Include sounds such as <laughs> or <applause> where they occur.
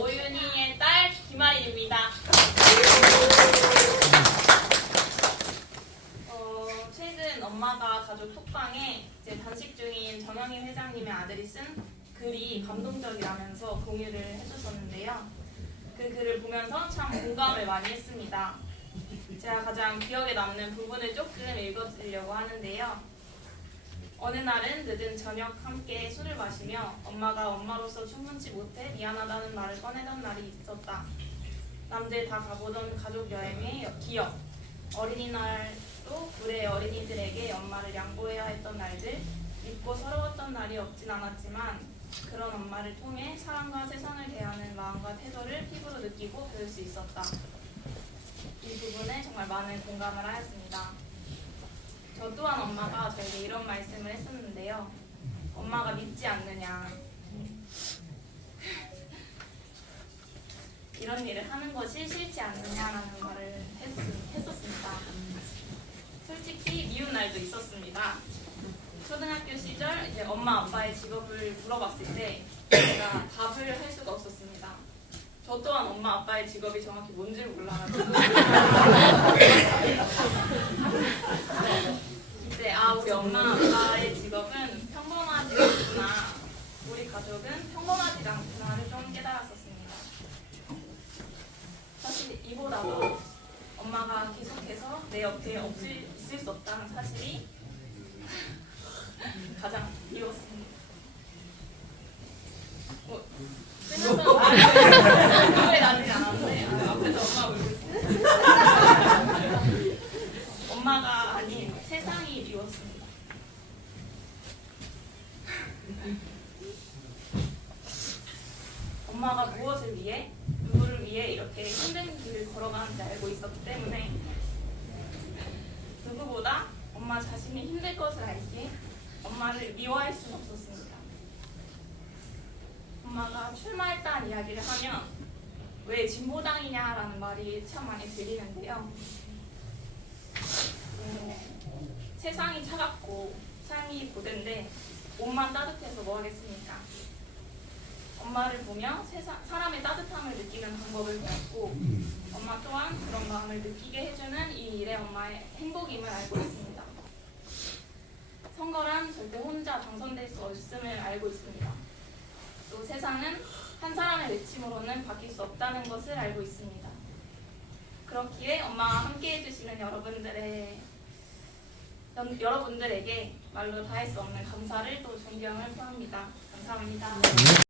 오윤희의 딸 김아린입니다. 어, 최근 엄마가 가족 톡방에 이제 단식 중인 정영희 회장님의 아들이 쓴 글이 감동적이라면서 공유를 해줬었는데요. 그 글을 보면서 참 공감을 많이 했습니다. 제가 가장 기억에 남는 부분을 조금 읽어드리려고 하는데요. 어느 날은 늦은 저녁 함께 술을 마시며 엄마가 엄마로서 충분치 못해 미안하다는 말을 꺼내던 날이 있었다. 남들 다 가보던 가족 여행의 여- 기억, 어린이날도 우리 어린이들에게 엄마를 양보해야 했던 날들, 믿고 서러웠던 날이 없진 않았지만 그런 엄마를 통해 사랑과 세상을 대하는 마음과 태도를 피부로 느끼고 배울 수 있었다. 이 부분에 정말 많은 공감을 하였습니다. 저 또한 엄마가 저에게 이런 말씀을 했었는데요. 엄마가 믿지 않느냐. 이런 일을 하는 것이 싫지 않느냐라는 말을 했, 했었습니다. 솔직히 미운 날도 있었습니다. 초등학교 시절 이제 엄마 아빠의 직업을 물어봤을 때 제가 답을 할 수가 없었습니다. 저 또한 엄마 아빠의 직업이 정확히 뭔지를 몰라가지고 <laughs> 우리 엄마 아빠의 직업은 평범하지 않구나 우리 가족은 평범하지 않구나를 좀 깨달았었습니다. 사실 이보다도 엄마가 계속해서 내 옆에 없을 있을 수 없다는 사실이 가장 미웠습니다. 뭐 끝나서 왜 나지 않았는데 아, 앞에서 엄마 울고 있어요. 엄마가 아닌 세상이 미웠습니다. 엄마가 무엇을 위해 누구를 위해 이렇게 힘든 길을 걸어가는지 알고 있었기 때문에 누구보다 엄마 자신이 힘들 것을 알기에 엄마를 미워할 수는 없었습니다. 엄마가 출마했다는 이야기를 하면 왜 진보당이냐라는 말이 참 많이 들리는데요. 어, 세상이 차갑고 삶이 고된데 옷만 따뜻해서 뭐 하겠습니까? 엄마를 보며 세상, 사람의 따뜻함을 느끼는 방법을 배웠고 엄마 또한 그런 마음을 느끼게 해주는 이 일에 엄마의 행복임을 알고 있습니다. 선거란 절대 혼자 당선될 수 없음을 알고 있습니다. 또 세상은 한 사람의 외침으로는 바뀔 수 없다는 것을 알고 있습니다. 그렇기에 엄마와 함께 해주시는 여러분들의 연- 여러분들에게 말로 다 할 수 없는 감사를 또 존경을 표합니다. 감사합니다.